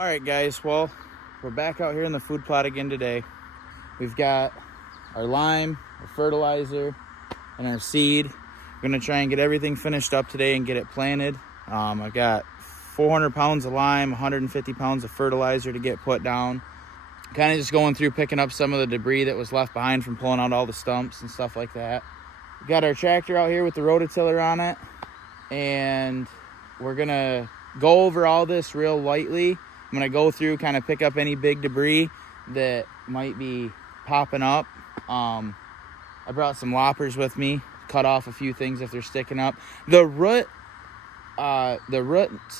All right, guys, well, we're back out here in the food plot again today. We've got our lime, our fertilizer, and our seed. We're gonna try and get everything finished up today and get it planted. I've got 400 pounds of lime, 150 pounds of fertilizer to get put down. Kind of just going through picking up some of the debris that was left behind from pulling out all the stumps and stuff like that. We got our tractor out here with the rototiller on it, and we're gonna go over all this real lightly. I'm gonna go through, kind of pick up any big debris that might be popping up. I brought some loppers with me, cut off a few things if they're sticking up. The roots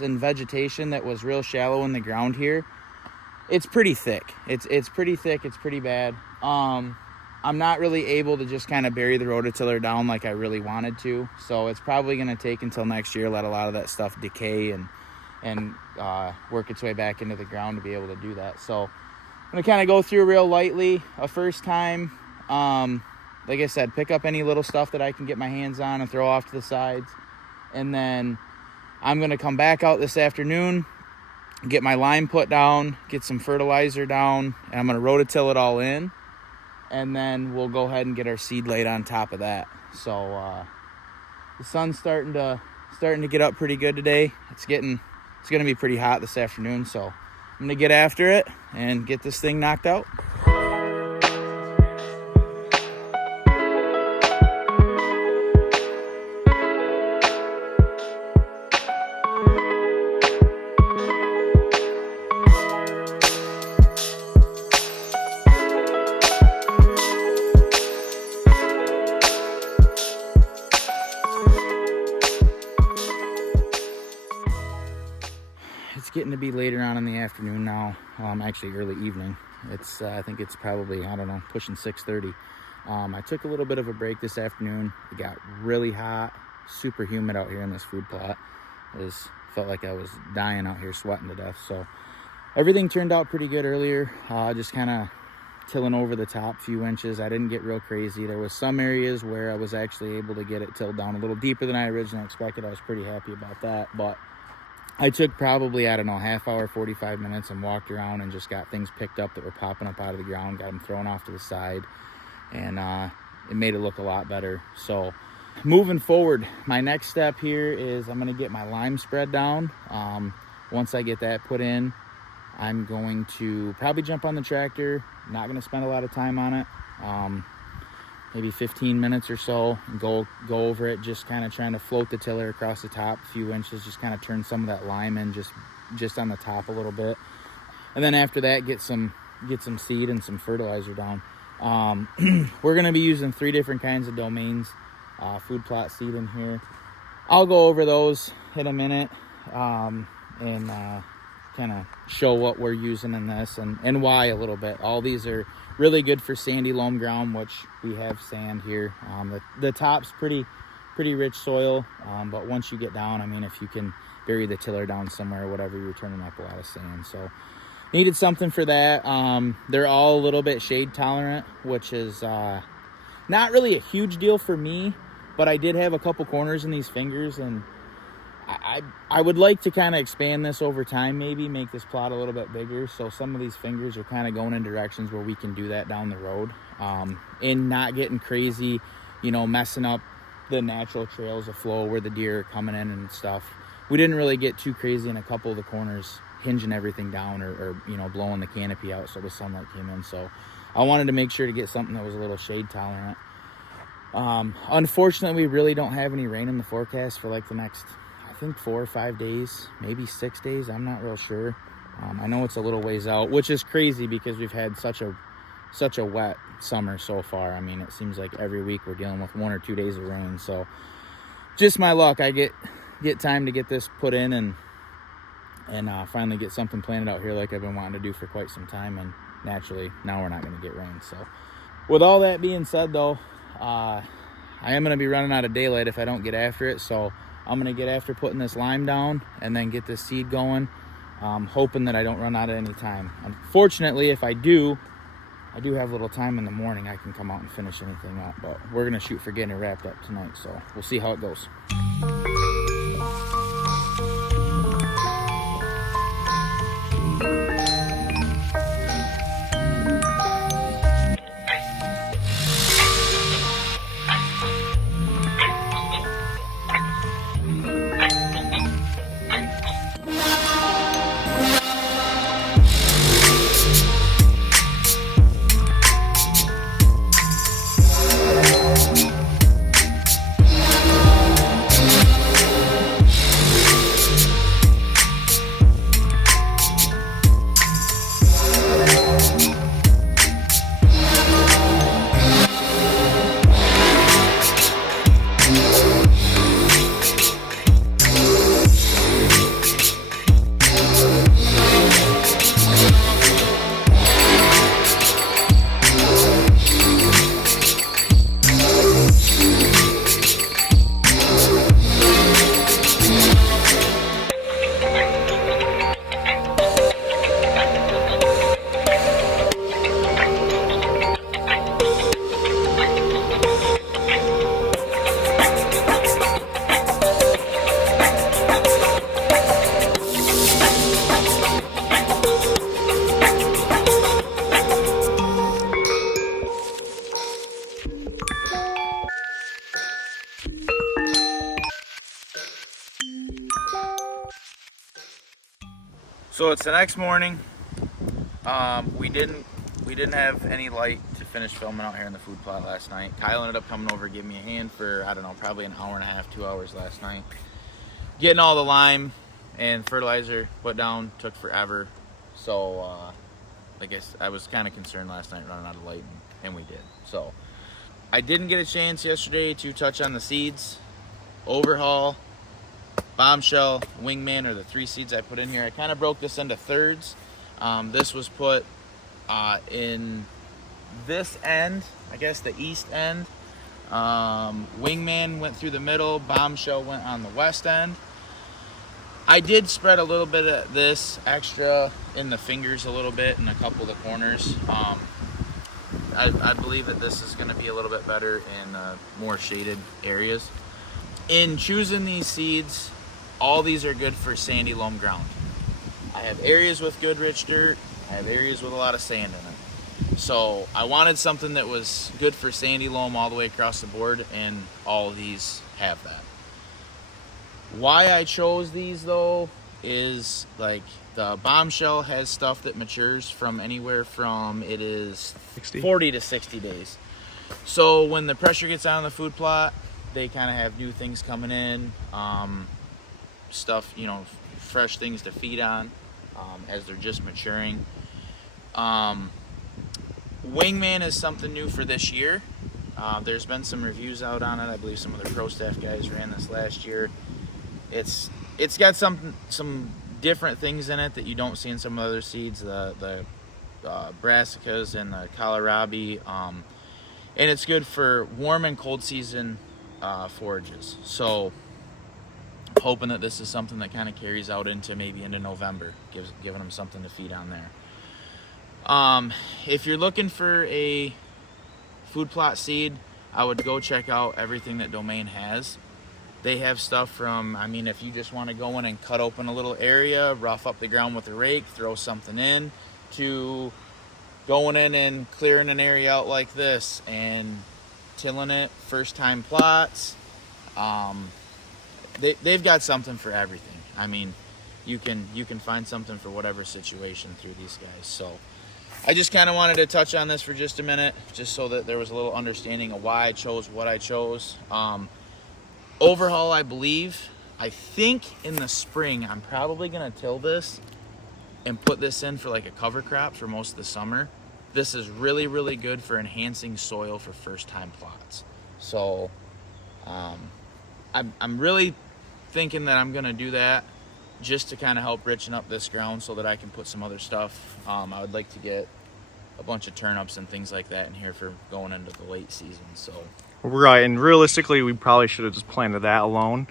and vegetation that was real shallow in the ground here, it's pretty thick. It's pretty thick. It's pretty bad. I'm not really able to just kind of bury the rototiller down like I really wanted to. So it's probably gonna take until next year, let a lot of that stuff decay and work its way back into the ground to be able to do that. So I'm gonna kind of go through real lightly a first time. Like I said, pick up any little stuff that I can get my hands on and throw off to the sides. And then I'm gonna come back out this afternoon, get my lime put down, get some fertilizer down, and I'm gonna rototill it all in. And then we'll go ahead and get our seed laid on top of that. So the sun's starting to get up pretty good today. It's gonna be pretty hot this afternoon, so I'm gonna get after it and get this thing knocked out. It's getting to be later on in the afternoon now. Actually early evening. It's I think it's probably, I don't know, pushing 6:30. I took a little bit of a break this afternoon. It got really hot, super humid out here in this food plot. Felt like I was dying out here, sweating to death. So everything turned out pretty good earlier. Just kind of tilling over the top few inches. I didn't get real crazy. There was some areas where I was actually able to get it tilled down a little deeper than I originally expected. I was pretty happy about that, but I took probably, I don't know, half hour, 45 minutes and walked around and just got things picked up that were popping up out of the ground, got them thrown off to the side, and it made it look a lot better. So moving forward, my next step here is I'm going to get my lime spread down. Once I get that put in, I'm going to probably jump on the tractor. Not going to spend a lot of time on it. Maybe 15 minutes or so, and go over it, just kind of trying to float the tiller across the top a few inches, just kind of turn some of that lime in just on the top a little bit. And then after that, get some seed and some fertilizer down. We're going to be using 3 different kinds of domains, food plot seed in here. I'll go over those in a minute, and kind of show what we're using in this and why a little bit. All these are really good for sandy loam ground, which we have sand here. The top's pretty rich soil, but once you get down, I mean, if you can bury the tiller down somewhere or whatever, you're turning up a lot of sand. So needed something for that. They're all a little bit shade tolerant, which is not really a huge deal for me, but I did have a couple corners in these fingers, and I would like to kind of expand this over time, maybe make this plot a little bit bigger. So some of these fingers are kind of going in directions where we can do that down the road, and not getting crazy, messing up the natural trails of flow where the deer are coming in and stuff. We didn't really get too crazy in a couple of the corners, hinging everything down or blowing the canopy out so the sunlight came in. So I wanted to make sure to get something that was a little shade tolerant. Unfortunately, we really don't have any rain in the forecast for like the next, I think, 4 or 5 days, maybe 6 days. I'm not real sure. I know it's a little ways out, which is crazy because we've had such a wet summer so far. I mean, it seems like every week we're dealing with 1 or 2 days of rain. So just my luck. I get time to get this put in and finally get something planted out here like I've been wanting to do for quite some time. And naturally, now we're not going to get rain. So with all that being said, though, I am going to be running out of daylight if I don't get after it. So I'm going to get after putting this lime down and then get this seed going, hoping that I don't run out of any time. Unfortunately, if I do have a little time in the morning, I can come out and finish anything up. But we're going to shoot for getting it wrapped up tonight, so we'll see how it goes. So it's the next morning. We didn't have any light to finish filming out here in the food plot last night. Kyle ended up coming over, giving me a hand for, I don't know, probably an hour and a half, 2 hours last night. Getting all the lime and fertilizer put down took forever. So I guess I was kind of concerned last night running out of light, and we did. So I didn't get a chance yesterday to touch on the seeds. Overhaul, Bombshell, Wingman are the 3 seeds I put in here. I kind of broke this into thirds. This was put in this end, I guess the east end. Wingman went through the middle, Bombshell went on the west end. I did spread a little bit of this extra in the fingers a little bit in a couple of the corners. I believe that this is going to be a little bit better in more shaded areas. In choosing these seeds, all these are good for sandy loam ground. I have areas with good rich dirt. I have areas with a lot of sand in it. So I wanted something that was good for sandy loam all the way across the board, and all of these have that. Why I chose these though is like the Bombshell has stuff that matures from anywhere from 40 to 60 days. So when the pressure gets on the food plot, they kind of have new things coming in, stuff, you know, fresh things to feed on as they're just maturing. Wingman is something new for this year. There's been some reviews out on it. I believe some of the pro staff guys ran this last year. It's got some different things in it that you don't see in some of the other seeds, the brassicas and the kohlrabi, and it's good for warm and cold season forages. So hoping that this is something that kind of carries out into maybe into November, giving them something to feed on there. If you're looking for a food plot seed, I would go check out everything that Domain has. They have stuff from, I mean, if you just want to go in and cut open a little area, rough up the ground with a rake, throw something in, to going in and clearing an area out like this and tilling it, first time plots. They've got something for everything. I mean, you can find something for whatever situation through these guys. So I just kind of wanted to touch on this for just a minute, just so that there was a little understanding of why I chose what I chose. Overhaul, I think in the spring, I'm probably going to till this and put this in for like a cover crop for most of the summer. This is really, really good for enhancing soil for first-time plots. So I'm really thinking that I'm going to do that just to kind of help richen up this ground so that I can put some other stuff. I would like to get a bunch of turnips and things like that in here for going into the late season. So right, and realistically, we probably should have just planted that alone,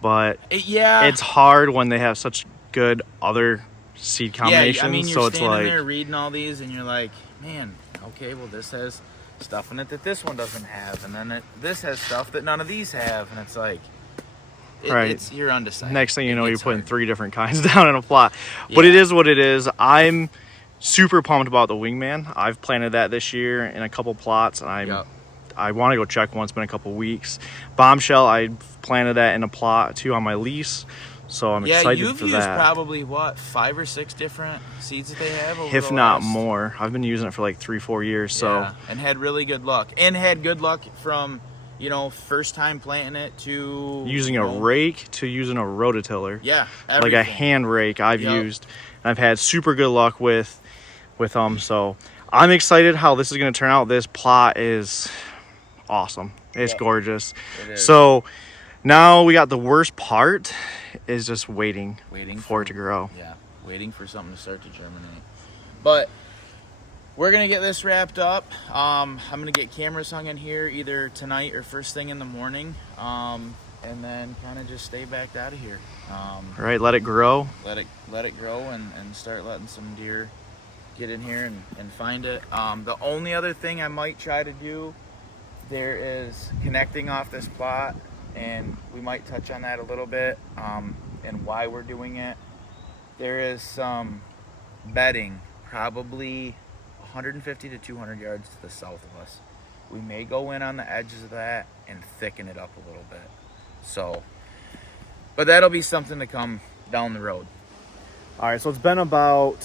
but yeah, it's hard when they have such good other seed combinations. Yeah, I mean, you're so it's standing like there reading all these, and you're like, man, okay, well, this has stuff in it that this one doesn't have, and then this has stuff that none of these have, and it's like, right, you're undecided. Next thing you know, you're putting 3 different kinds down in a plot. But it is what it is. I'm super pumped about the Wingman. I've planted that this year in a couple plots, and I want to go check one. It's been a couple weeks. Bombshell, I planted that in a plot too on my lease, so I'm excited for that. Yeah, you've used probably what, 5 or 6 different seeds that they have, if not more. I've been using it for like 3-4 years. So and had really good luck, and had good luck from, you know, first time planting it to using a rake to using a rototiller. Yeah, everything. Like a hand rake I've used, and I've had super good luck with them. So I'm excited how this is going to turn out. This plot is awesome. It's gorgeous. It is. So now we got the worst part is just waiting for it to grow. Yeah, waiting for something to start to germinate. But we're gonna get this wrapped up. I'm gonna get cameras hung in here either tonight or first thing in the morning, and then kind of just stay backed out of here. Right, let it grow. Let it grow and start letting some deer get in here and find it. The only other thing I might try to do there is connecting off this plot, and we might touch on that a little bit, and why we're doing it. There is some bedding, probably 150 to 200 yards to the south of us. We may go in on the edges of that and thicken it up a little bit. So, but that'll be something to come down the road. All right, so it's been over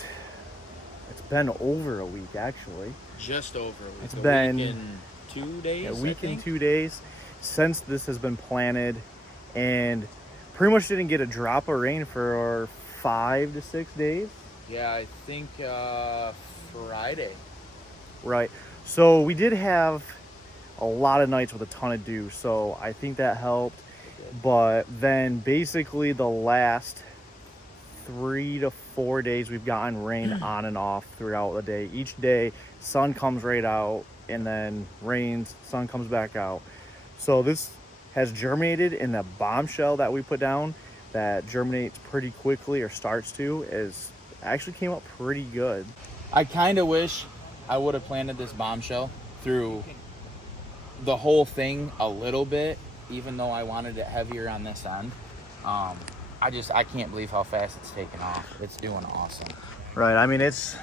a week actually. Just over a week. It's been week and 2 days. A week and 2 days since this has been planted, and pretty much didn't get a drop of rain for 5 to 6 days. Yeah, I think Friday. Right. So we did have a lot of nights with a ton of dew, so I think that helped. But then basically the last 3 to 4 days we've gotten rain on and off throughout the day. Each day, sun comes right out and then rains, sun comes back out. So this has germinated in the bombshell that we put down that germinates pretty quickly, or starts to, is actually came up pretty good. I kind of wish I would have planted this bombshell through the whole thing a little bit, even though I wanted it heavier on this end. I can't believe how fast it's taken off. It's doing awesome. Right. I mean, it's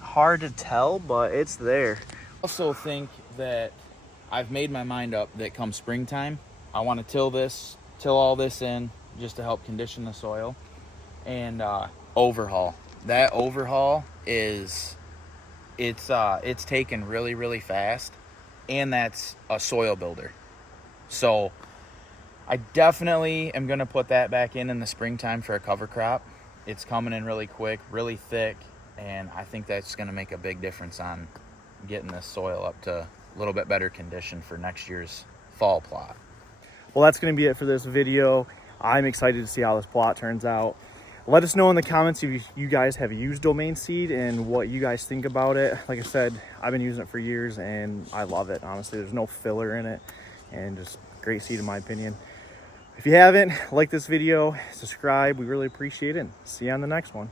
hard to tell, but it's there. I also think that I've made my mind up that come springtime, I want to till all this in just to help condition the soil. And Overhaul. That Overhaul it's taken really, really fast, and that's a soil builder. So I definitely am going to put that back in the springtime for a cover crop. It's coming in really quick, really thick, and I think that's going to make a big difference on getting this soil up to a little bit better condition for next year's fall plot. Well, that's going to be it for this video. I'm excited to see how this plot turns out. Let us know in the comments if you guys have used domain seed and what you guys think about it. Like I said, I've been using it for years and I love it. Honestly, there's no filler in it, and just great seed in my opinion. If you haven't, like this video, subscribe. We really appreciate it. See you on the next one.